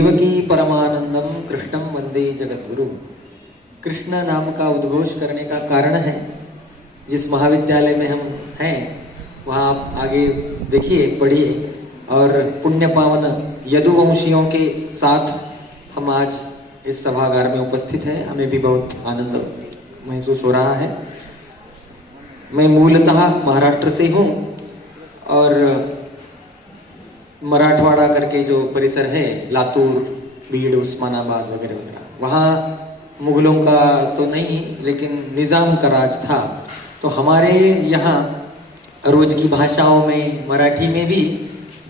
देवकी परमानंदम कृष्णम वंदे जगद्गुरु। कृष्ण नाम का उद्घोष करने का कारण है, जिस महाविद्यालय में हम हैं वहाँ आप आगे देखिए, पढ़िए, और पुण्य पावन यदुवंशियों के साथ हम आज इस सभागार में उपस्थित हैं। हमें भी बहुत आनंद महसूस हो रहा है। मैं मूलतः महाराष्ट्र से हूँ और मराठवाड़ा करके जो परिसर है, लातूर, बीड़, उस्मानाबाद वगैरह वगैरह, वहाँ मुगलों का तो नहीं लेकिन निज़ाम का राज था। तो हमारे यहाँ रोज की भाषाओं में, मराठी में भी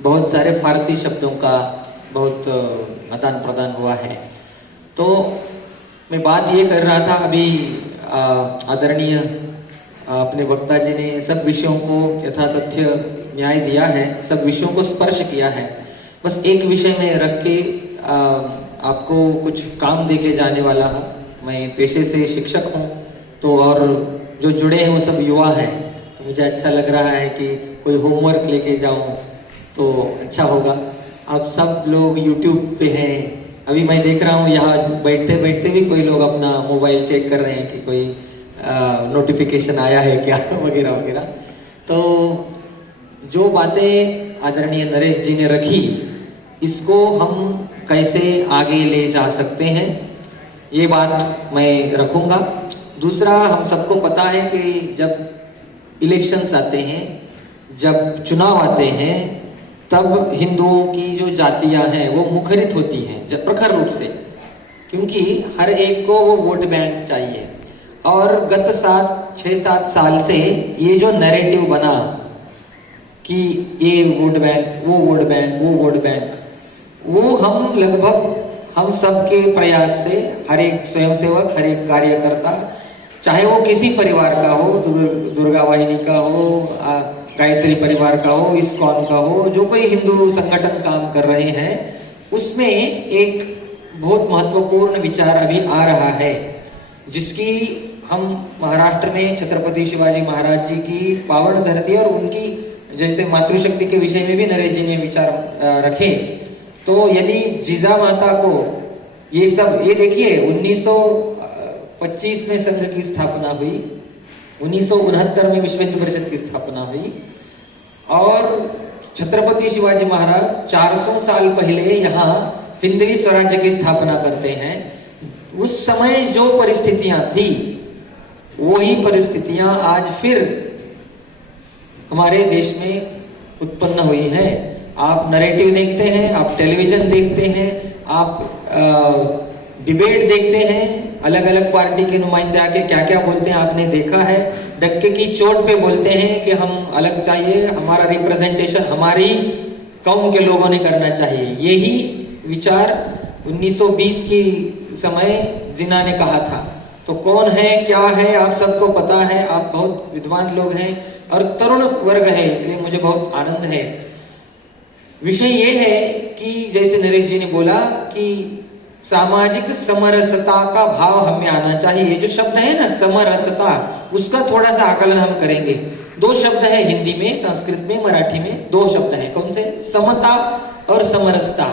बहुत सारे फारसी शब्दों का बहुत आदान प्रदान हुआ है। तो मैं बात ये कर रहा था, अभी आदरणीय अपने वक्ता जी ने सब विषयों को यथातथ्य न्याय दिया है, सब विषयों को स्पर्श किया है। बस एक विषय में रख के आपको कुछ काम दे के जाने वाला हूँ। मैं पेशे से शिक्षक हूँ, तो और जो जुड़े हैं वो सब युवा हैं, तो मुझे अच्छा लग रहा है कि कोई होमवर्क लेके जाऊँ तो अच्छा होगा। आप सब लोग यूट्यूब पे हैं, अभी मैं देख रहा हूँ यहाँ बैठते बैठते भी कोई लोग अपना मोबाइल चेक कर रहे हैं कि कोई नोटिफिकेशन आया है क्या वगैरह वगैरह। तो जो बातें आदरणीय नरेश जी ने रखी, इसको हम कैसे आगे ले जा सकते हैं, ये बात मैं रखूंगा। दूसरा, हम सबको पता है कि जब इलेक्शंस आते हैं, जब चुनाव आते हैं, तब हिंदुओं की जो जातियां हैं वो मुखरित होती हैं जब प्रखर रूप से, क्योंकि हर एक को वो वोट बैंक चाहिए। और गत 6-7 साल से ये जो नैरेटिव बना कि ये वोट बैंक, वो वोट बैंक, वो वोट बैंक, वो हम लगभग हम सबके प्रयास से, हर एक स्वयंसेवक, हर एक कार्यकर्ता, चाहे वो किसी परिवार का हो, दुर्गा वाहिनी का हो, गायत्री परिवार का हो, इस्कॉन का हो, जो कोई हिंदू संगठन काम कर रहे हैं, उसमें एक बहुत महत्वपूर्ण विचार अभी आ रहा है, जिसकी हम महाराष्ट्र में छत्रपति शिवाजी महाराज जी की पावन धरती और उनकी जैसे मातृशक्ति के विषय में भी नरेश जी ने विचार रखे। तो यदि जीजा माता को ये सब, ये देखिए 1925 में संघ की स्थापना हुई, 1969 में विश्व हिंदू परिषद की स्थापना हुई, और छत्रपति शिवाजी महाराज 400 साल पहले यहाँ हिंदवी स्वराज्य की स्थापना करते हैं। उस समय जो परिस्थितियां थी, वही परिस्थितियां आज फिर हमारे देश में उत्पन्न हुई है। आप नैरेटिव देखते हैं, आप टेलीविजन देखते हैं, आप डिबेट देखते हैं, अलग अलग पार्टी के नुमाइंदे आके क्या क्या बोलते हैं आपने देखा है। डक्के की चोट पे बोलते हैं कि हम अलग चाहिए, हमारा रिप्रेजेंटेशन हमारी कौम के लोगों ने करना चाहिए। यही विचार 1920 की समय जिन्ना ने कहा था। तो कौन है, क्या है, आप सबको पता है, आप बहुत विद्वान लोग हैं और तरुण वर्ग है, इसलिए मुझे बहुत आनंद है। विषय ये है कि जैसे नरेश जी ने बोला कि सामाजिक समरसता का भाव हमें आना चाहिए। जो शब्द है ना समरसता, उसका थोड़ा सा आकलन हम करेंगे। 2 शब्द है हिंदी में, संस्कृत में, मराठी में 2 शब्द हैं। कौन से? समता और समरसता।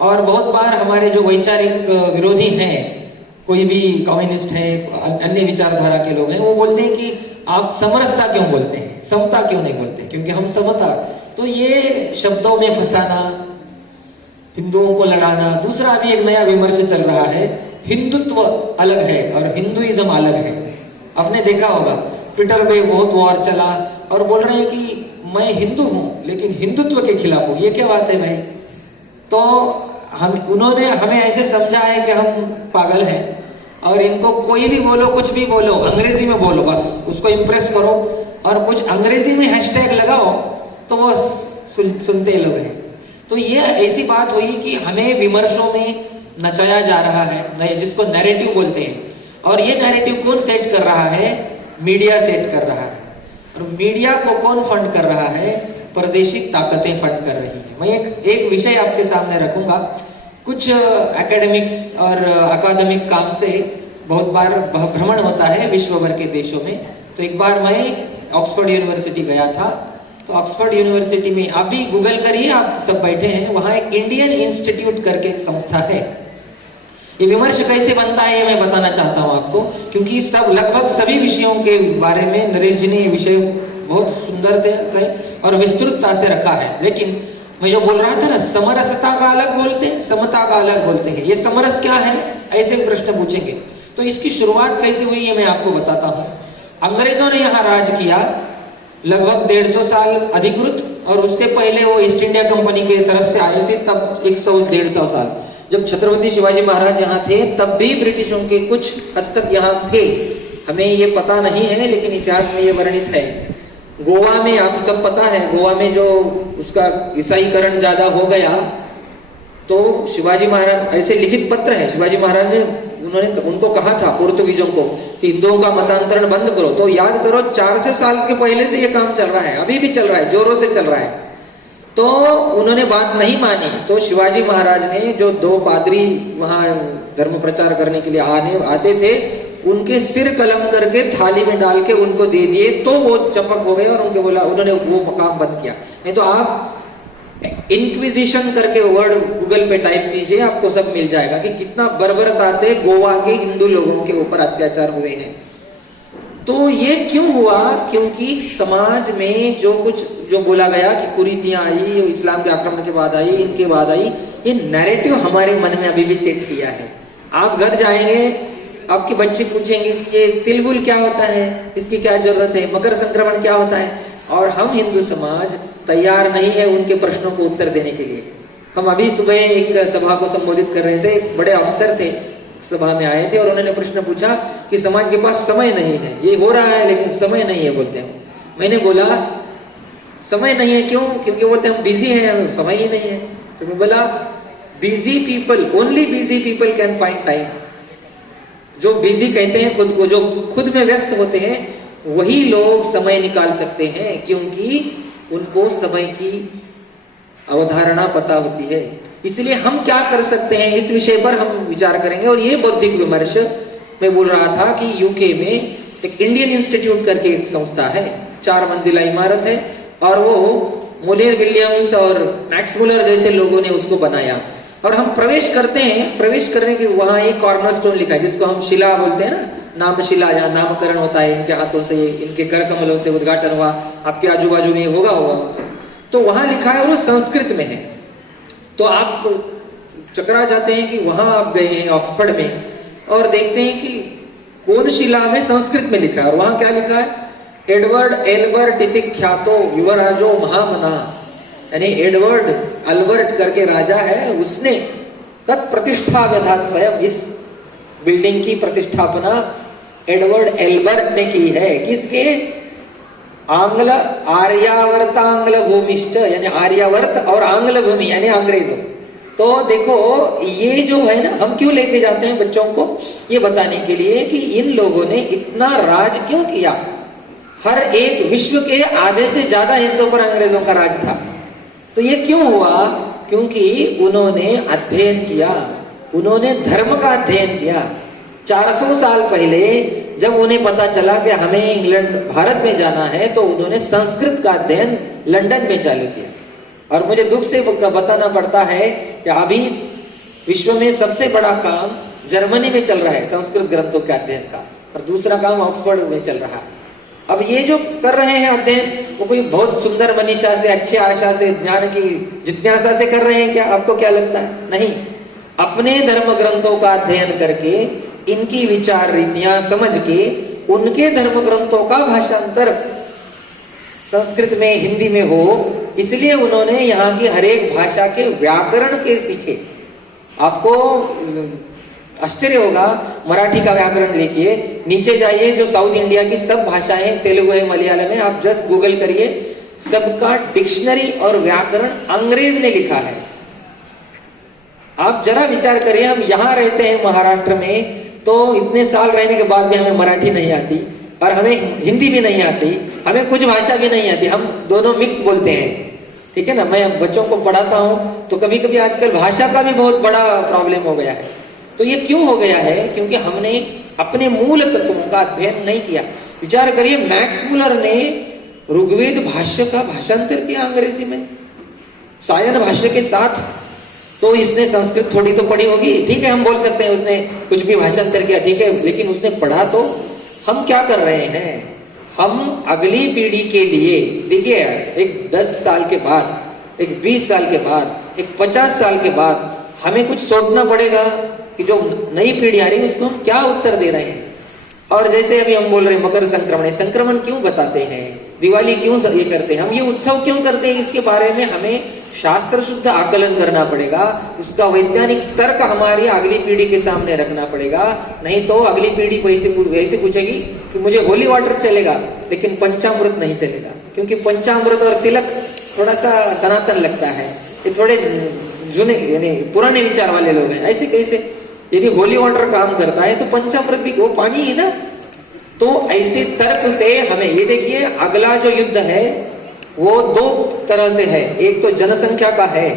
और बहुत बार हमारे जो वैचारिक विरोधी हैं, कोई भी कम्युनिस्ट है, अन्य विचारधारा के लोग हैं, वो बोलते हैं कि आप समरसता क्यों बोलते हैं, समता क्यों नहीं बोलते, क्योंकि हम समता। तो ये शब्दों में फंसाना, हिंदुओं को लड़ाना। दूसरा भी एक नया विमर्श चल रहा है, हिंदुत्व अलग है और हिंदुइज्म अलग है। आपने देखा होगा ट्विटर पे बहुत वॉर चला और बोल रहे हैं कि मैं हिंदू हूं लेकिन हिंदुत्व के खिलाफ हूं। ये क्या बात है भाई? तो उन्होंने हमें ऐसे समझा है कि हम पागल हैं और इनको कोई भी बोलो, कुछ भी बोलो, अंग्रेजी में बोलो, बस उसको इम्प्रेस करो और कुछ अंग्रेजी में हैशटैग लगाओ तो वो सुनते लोग हैं। तो ये ऐसी बात हुई कि हमें विमर्शों में नचाया जा रहा है, जिसको नैरेटिव बोलते हैं। और ये नैरेटिव कौन सेट कर रहा है? मीडिया सेट कर रहा है। और मीडिया को कौन फंड कर रहा है? परदेशी ताकतें फंड कर रही है। मैं एक विषय आपके सामने रखूंगा। कुछ एकेडमिक्स और अकादमिक काम से बहुत बार भ्रमण होता है विश्व भर के देशों में। तो एक बार मैं ऑक्सफोर्ड यूनिवर्सिटी गया था तो ऑक्सफोर्ड यूनिवर्सिटी में आप भी गूगल करिए, आप सब बैठे हैं, वहां एक इंडियन इंस्टीट्यूट करके एक संस्था है। ये विमर्श कैसे बनता है ये मैं बताना चाहता हूं आपको, क्योंकि सब लगभग सभी विषयों के बारे में नरेश जी ने ये विषय बहुत सुंदर थे और विस्तृतता से रखा है। लेकिन मैं जो बोल रहा था ना, समरसता का अलग बोलते हैं, समता का अलग बोलते हैं। ये समरस क्या है, ऐसे प्रश्न पूछेंगे। तो इसकी शुरुआत कैसे हुई है मैं आपको बताता हूं। अंग्रेजों ने यहाँ राज किया लगभग 150 साल अधिकृत, और उससे पहले वो ईस्ट इंडिया कंपनी की तरफ से आए थे, तब 100-150 साल। जब छत्रपति शिवाजी महाराज यहाँ थे तब भी ब्रिटिशों के कुछ हस्तक यहाँ थे, हमें ये पता नहीं है लेकिन इतिहास में ये वर्णित है। गोवा में आप सब पता है, गोवा में जो उसका ईसाईकरण ज्यादा हो गया, तो शिवाजी महाराज, ऐसे लिखित पत्र है, शिवाजी महाराज ने उन्होंने उनको कहा था पुर्तगीजों को कि हिंदुओं का मतांतरण बंद करो। तो याद करो 400 साल के पहले से ये काम चल रहा है, अभी भी चल रहा है, जोरों से चल रहा है। तो उन्होंने बात नहीं मानी, तो शिवाजी महाराज ने जो 2 पादरी वहां धर्म प्रचार करने के लिए आते थे, उनके सिर कलम करके थाली में डाल के उनको दे दिए, तो वो चपक हो गए और उनको बोला, उन्होंने वो मकाम बंद किया। नहीं तो आप इंक्विजिशन करके वर्ड गूगल पे टाइप कीजिए, आपको सब मिल जाएगा कि कितना बर्बरता से गोवा के हिंदू लोगों के ऊपर अत्याचार हुए हैं। तो ये क्यों हुआ, क्योंकि समाज में जो बोला गया कि कुरीतियां आई, इस्लाम के आक्रमण के बाद आई, इनके बाद आई, ये नैरेटिव हमारे मन में अभी भी सेट किया है। आप घर जाएंगे, आपके बच्चे पूछेंगे कि ये तिलगुल क्या होता है, इसकी क्या जरूरत है, मकर संक्रमण क्या होता है, और हम हिंदू समाज तैयार नहीं है उनके प्रश्नों को उत्तर देने के लिए। हम अभी सुबह एक सभा को संबोधित कर रहे थे, एक बड़े अफसर थे सभा में आए थे और उन्होंने प्रश्न पूछा कि समाज के पास समय नहीं है, ये हो रहा है लेकिन समय नहीं है बोलते हैं। मैंने बोला समय नहीं है क्यों, क्योंकि बोलते हम बिजी हैं, समय ही नहीं है। तो मैं बोला busy people, only busy people can find time. जो बिजी कहते हैं खुद को, जो खुद में व्यस्त होते हैं, वही लोग समय निकाल सकते हैं, क्योंकि उनको समय की अवधारणा पता होती है। इसलिए हम क्या कर सकते हैं इस विषय पर हम विचार करेंगे। और ये बौद्धिक विमर्श मैं बोल रहा था कि यूके में एक इंडियन इंस्टीट्यूट करके एक संस्था है, 4 मंजिला इमारत है, और वो मोलियर विलियम्स और मैक्स मुलर जैसे लोगों ने उसको बनाया। और हम प्रवेश करते हैं, प्रवेश करने के वहां एक कॉर्नर स्टोन लिखा है, जिसको हम शिला बोलते हैं ना, नामशिला, या नामकरण होता है, इनके हाथों से, इनके कर कमलों से उद्घाटन हुआ, आपके आजू बाजू में होगा। तो वहां लिखा है, वो संस्कृत में है। तो आप चकरा जाते हैं कि वहां आप गए हैं ऑक्सफोर्ड में और देखते हैं कि कौन शिला में संस्कृत में लिखा है, और वहां क्या लिखा है, एडवर्ड एल्बर्ट इति ख्यातो युवराजो महामना, यानी एडवर्ड अल्बर्ट करके राजा है, उसने तत्प्रतिष्ठा विधात स्वयं, इस बिल्डिंग की प्रतिष्ठापना एडवर्ड एल्बर्ट ने की है। किसके, आंग्ल आर्यावर्तांग्ल भूमिश्च, यानी आर्यावर्त और आंग्ल भूमि यानी अंग्रेजों। तो देखो ये जो है ना, हम क्यों लेके जाते हैं बच्चों को, ये बताने के लिए कि इन लोगों ने इतना राज क्यों किया। हर एक विश्व के आधे से ज्यादा हिस्सों पर अंग्रेजों का राज था। तो ये क्यों हुआ, क्योंकि उन्होंने अध्ययन किया, उन्होंने धर्म का अध्ययन किया। 400 साल पहले जब उन्हें पता चला कि हमें इंग्लैंड, भारत में जाना है, तो उन्होंने संस्कृत का अध्ययन लंदन में चालू किया। और मुझे दुख से बताना पड़ता है कि अभी विश्व में सबसे बड़ा काम जर्मनी में चल रहा है संस्कृत ग्रंथों के अध्ययन का, और दूसरा काम ऑक्सफोर्ड में चल रहा है। अब ये जो कर रहे हैं अध्ययन, वो कोई बहुत सुंदर मनीषा से, अच्छी आशा से, ज्ञान की जिज्ञासा से कर रहे हैं क्या, आपको क्या लगता है? नहीं, अपने धर्म ग्रंथों का अध्ययन करके, इनकी विचार रीतियां समझ के, उनके धर्म ग्रंथों का भाषांतर संस्कृत में, हिंदी में हो, इसलिए उन्होंने यहाँ की हर एक भाषा के व्याकरण के सीखे। आपको आश्चर्य होगा, मराठी का व्याकरण देखिए, नीचे जाइए, जो साउथ इंडिया की सब भाषाएं, तेलुगु है, मलयालम है, आप जस्ट गूगल करिए, सबका डिक्शनरी और व्याकरण अंग्रेज ने लिखा है। आप जरा विचार करिए, हम यहाँ रहते हैं महाराष्ट्र में, तो इतने साल रहने के बाद भी हमें मराठी नहीं आती और हमें हिंदी भी नहीं आती, हमें कुछ भाषा भी नहीं आती, हम दोनों मिक्स बोलते हैं, ठीक है ना। मैं बच्चों को पढ़ाता हूँ तो कभी कभी आजकल भाषा का भी बहुत बड़ा प्रॉब्लम हो गया है। तो ये क्यों हो गया है, क्योंकि हमने अपने मूल तत्वों का अध्ययन नहीं किया। विचार करिए, मैक्स मुलर ने ऋग्वेद भाष्य का भाषांतर किया अंग्रेजी में, सायन भाष्य के साथ। तो इसने संस्कृत थोड़ी तो पढ़ी होगी, ठीक है, हम बोल सकते हैं उसने कुछ भी भाषांतर किया, ठीक है, लेकिन उसने पढ़ा तो। हम क्या कर रहे हैं, हम अगली पीढ़ी के लिए, देखिए एक 10 साल के बाद, एक 20 साल के बाद, एक 50 साल के बाद हमें कुछ सोचना पड़ेगा कि जो नई पीढ़ी आ रही है उसको हम क्या उत्तर दे रहे हैं। और जैसे अभी हम बोल रहे हैं मकर संक्रमण, संक्रमण क्यों बताते हैं, दिवाली क्यों ये करते हैं, हम ये उत्सव क्यों करते हैं, इसके बारे में हमें शास्त्र शुद्ध आकलन करना पड़ेगा, उसका वैज्ञानिक तर्क हमारी अगली पीढ़ी के सामने रखना पड़ेगा। नहीं तो अगली पीढ़ी को ऐसे पूछेगी कि मुझे होली वाटर चलेगा लेकिन पंचामृत नहीं चलेगा, क्योंकि पंचामृत और तिलक थोड़ा सा सनातन लगता है, ये थोड़े जुने यानी पुराने विचार वाले लोग हैं। ऐसे कैसे, यदि होली वाटर काम करता है तो पंचामृत भी वो पानी है ना। तो ऐसे तर्क से हमें ये देखिए, अगला जो युद्ध है वो 2 तरह से है, एक तो जनसंख्या का है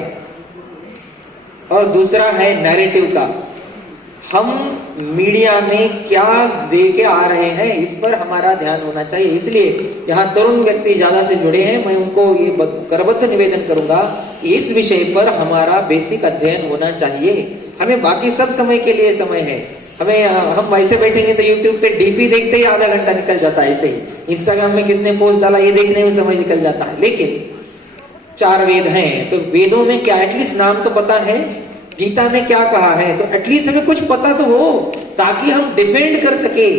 और दूसरा है नैरेटिव का। हम मीडिया में क्या दे के आ रहे हैं इस पर हमारा ध्यान होना चाहिए। इसलिए यहाँ तरुण व्यक्ति ज्यादा से जुड़े हैं, मैं उनको ये करबद्ध निवेदन करूंगा कि इस विषय पर हमारा बेसिक अध्ययन होना चाहिए। हमें बाकी सब समय के लिए समय है, हमें हम ऐसे बैठेंगे तो यूट्यूब पे डीपी देखते ही आधा घंटा निकल जाता है, ऐसे ही इंस्टाग्राम में किसने पोस्ट डाला ये देखने में समय निकल जाता है। लेकिन 4 वेद हैं तो वेदों में क्या एटलीस्ट नाम तो पता है, गीता में क्या कहा है तो एटलीस्ट हमें कुछ पता तो हो, ताकि हम डिफेंड कर सके।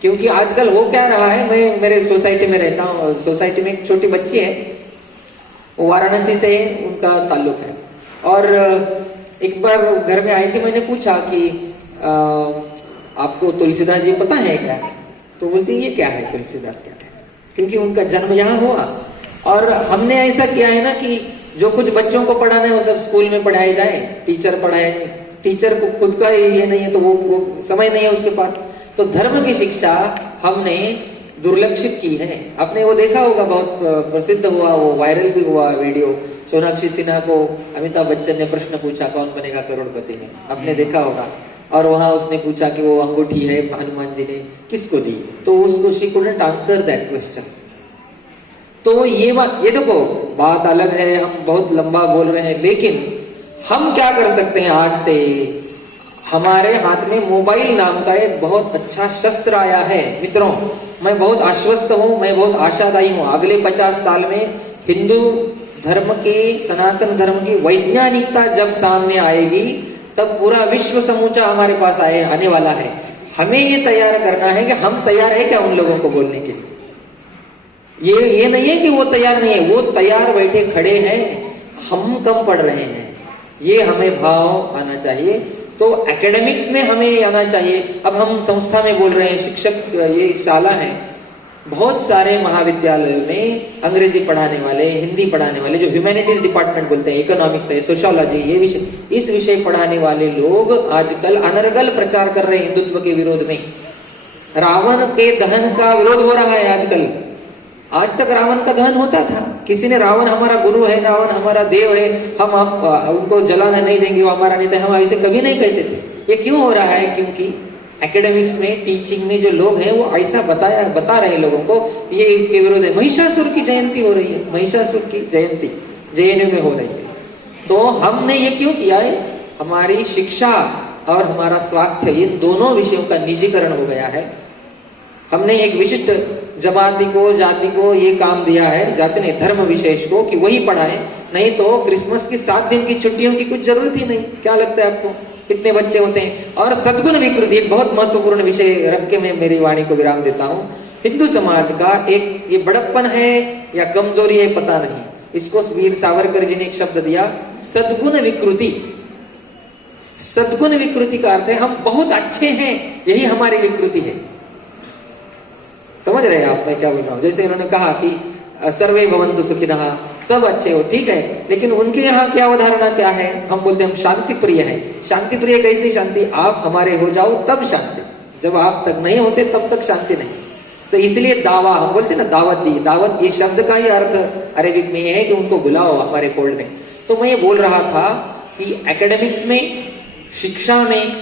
क्योंकि आजकल हो क्या रहा है, मैं मेरे सोसाइटी में रहता हूँ, सोसाइटी में एक छोटी बच्ची है, वो वाराणसी से उनका ताल्लुक है। और एक बार घर में आई थी, मैंने पूछा कि आपको तुलसीदास जी पता है क्या, तो बोलती ये क्या है तुलसीदास क्या है, क्योंकि उनका जन्म यहाँ हुआ। और हमने ऐसा किया है ना कि जो कुछ बच्चों को पढ़ाना है वो सब स्कूल में पढ़ाए जाए, टीचर पढ़ाए, टीचर को खुद का ये नहीं है तो वो समय नहीं है उसके पास। तो धर्म की शिक्षा हमने दुर्लक्षित की है। आपने वो देखा होगा, बहुत प्रसिद्ध हुआ, वो वायरल भी हुआ वीडियो, सोनाक्षी सिन्हा को अमिताभ बच्चन ने प्रश्न पूछा कौन बनेगा करोड़पति में, आपने देखा होगा। और वहां उसने पूछा कि वो अंगूठी है हनुमान जी ने किसको दी, तो उसको she couldn't answer that question. तो ये देखो बात अलग है, हम बहुत लंबा बोल रहे हैं, लेकिन हम क्या कर सकते हैं आज से, हमारे हाथ में मोबाइल नाम का एक बहुत अच्छा शस्त्र आया है। मित्रों, मैं बहुत आश्वस्त हूं, मैं बहुत आशादायी हूं, अगले 50 साल में हिंदू धर्म के, सनातन धर्म की वैज्ञानिकता जब सामने आएगी तब पूरा विश्व समूचा हमारे पास आने वाला है। हमें ये तैयार करना है कि हम तैयार है क्या उन लोगों को बोलने के लिए। ये नहीं है कि वो तैयार नहीं है, वो तैयार बैठे खड़े हैं, हम कम पढ़ रहे हैं, ये हमें भाव आना चाहिए। तो एकेडमिक्स में हमें आना चाहिए। अब हम संस्था में बोल रहे हैं, शिक्षक, ये शाला है, बहुत सारे महाविद्यालयों में अंग्रेजी पढ़ाने वाले, हिंदी पढ़ाने वाले, जो ह्यूमैनिटीज डिपार्टमेंट बोलते हैं, इकोनॉमिक्स है, सोशियोलॉजी, ये विषय, इस विषय पढ़ाने वाले लोग आजकल अनर्गल प्रचार कर रहे हैं हिंदुत्व के विरोध में। रावण के दहन का विरोध हो रहा है आजकल। आज तक रावण का दहन होता था, किसी ने रावण हमारा गुरु है, रावण हमारा देव है, हम उनको जलाना नहीं देंगे, वो हमारा नेता, हम ऐसे कभी नहीं कहते थे। ये क्यों हो रहा है? क्योंकि एकेडमिक्स में, टीचिंग में जो लोग हैं वो ऐसा बता रहे हैं लोगों को, ये के विरोध है। महिषासुर की जयंती हो रही है, महिषासुर की जयंती जेएनयू में हो रही है। तो हमने ये क्यों किया है? हमारी शिक्षा और हमारा स्वास्थ्य, ये दोनों विषयों का निजीकरण हो गया है। हमने एक विशिष्ट जमाती को, जाति को ये काम दिया है, जाति नहीं, धर्म विशेष को, कि वही पढ़ाएं। नहीं तो क्रिसमस की 7 दिन की छुट्टियों की कुछ जरूरत ही नहीं। क्या लगता है आपको कितने बच्चे होते हैं? और सद्गुण विकृति, एक बहुत महत्वपूर्ण विषय रख के मैं मेरी वाणी को विराम देता हूँ। हिंदू समाज का एक ये बड़प्पन है या कमजोरी है पता नहीं, इसको वीर सावरकर जी ने एक शब्द दिया, सद्गुण विकृति। सद्गुण विकृति का अर्थ है हम बहुत अच्छे हैं, यही हमारी विकृति है। समझ रहे हैं आप मैं क्या बोल रहा हूं? जैसे उन्होंने कहा कि सर्वे भवन्तु सुखिनः, सब अच्छे हो, ठीक है, लेकिन उनके यहाँ क्या अवधारणा क्या है? हम बोलते हैं हम शांति प्रिय हैं। शांति प्रिय कैसी शांति? आप हमारे हो जाओ तब शांति, जब आप तक नहीं होते तब तक शांति नहीं। तो इसलिए दावा, हम बोलते हैं ना दावत दी, दावत, ये शब्द का ही अर्थ अरेबिक में है कि उनको बुलाओ हमारे फोल्ड में। तो मैं ये बोल रहा था कि एकेडमिक्स में, शिक्षा में,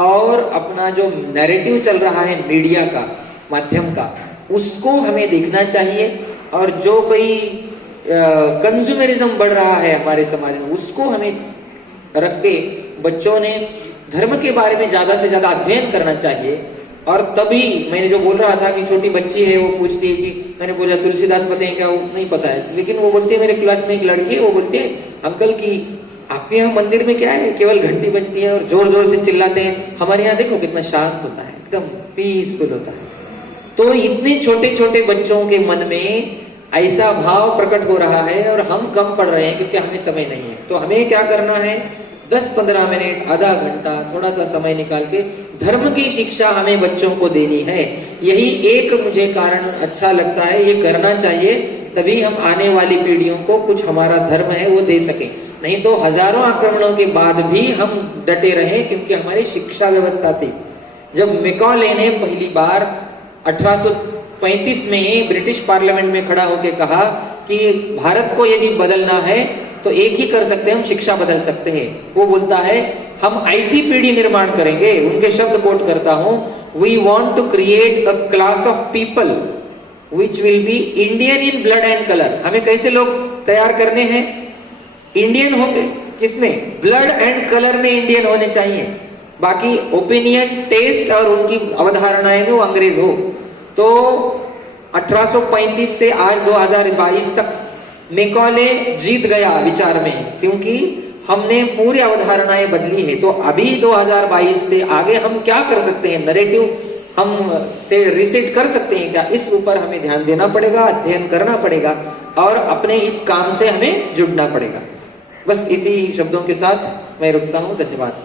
और अपना जो नैरेटिव चल रहा है मीडिया का, माध्यम का, उसको हमें देखना चाहिए। और जो कोई कंज्यूमरिज्म बढ़ रहा है हमारे समाज में, उसको हमें रख के बच्चों ने धर्म के बारे में ज्यादा से ज्यादा अध्ययन करना चाहिए। और तभी मैंने जो बोल रहा था कि छोटी बच्ची है, वो पूछती है कि, मैंने बोला तुलसीदास पते हैं क्या, वो नहीं पता है, लेकिन वो बोलती है, मेरे क्लास में एक लड़की है, वो बोलती है अंकल की आपके यहाँ मंदिर में क्या है, केवल घंटी बजती है और जोर जोर से चिल्लाते हैं, हमारे यहाँ देखो कितना शांत होता है, एकदम पीसफुल होता है। तो इतने छोटे छोटे बच्चों के मन में ऐसा भाव प्रकट हो रहा है और हम कम पढ़ रहे हैं क्योंकि हमें समय नहीं है। तो हमें क्या करना है, 10-15 मिनट, आधा घंटा, थोड़ा सा समय निकाल के धर्म की शिक्षा हमें बच्चों को देनी है। यही एक मुझे कारण अच्छा लगता है, ये करना चाहिए, तभी हम आने वाली पीढ़ियों को कुछ हमारा धर्म है वो दे सके। नहीं तो हजारों आक्रमणों के बाद भी हम डटे रहे क्योंकि हमारी शिक्षा व्यवस्था थी। जब मैकॉले ने पहली बार 1835 में ब्रिटिश पार्लियामेंट में खड़ा होकर कहा कि भारत को यदि बदलना है तो एक ही कर सकते हैं, हम शिक्षा बदल सकते हैं। वो बोलता है हम ऐसी पीढ़ी निर्माण करेंगे, उनके शब्द कोट करता हूं, we want to create a class of people which will be Indian in blood and colour. हमें कैसे लोग तैयार करने हैं, इंडियन होंगे, किसमें, ब्लड एंड कलर में इंडियन होने चाहिए, बाकी ओपिनियन, टेस्ट और उनकी अवधारणाएं में वो अंग्रेज हो। तो 1835 से आज 2022 तक मैकॉले जीत गया विचार में, क्योंकि हमने पूरी अवधारणाएं बदली है। तो अभी 2022 से आगे हम क्या कर सकते हैं, नरेटिव हम से रिसेट कर सकते हैं क्या, इस ऊपर हमें ध्यान देना पड़ेगा, अध्ययन करना पड़ेगा और अपने इस काम से हमें जुड़ना पड़ेगा। बस इसी शब्दों के साथ मैं रुकता हूं। धन्यवाद।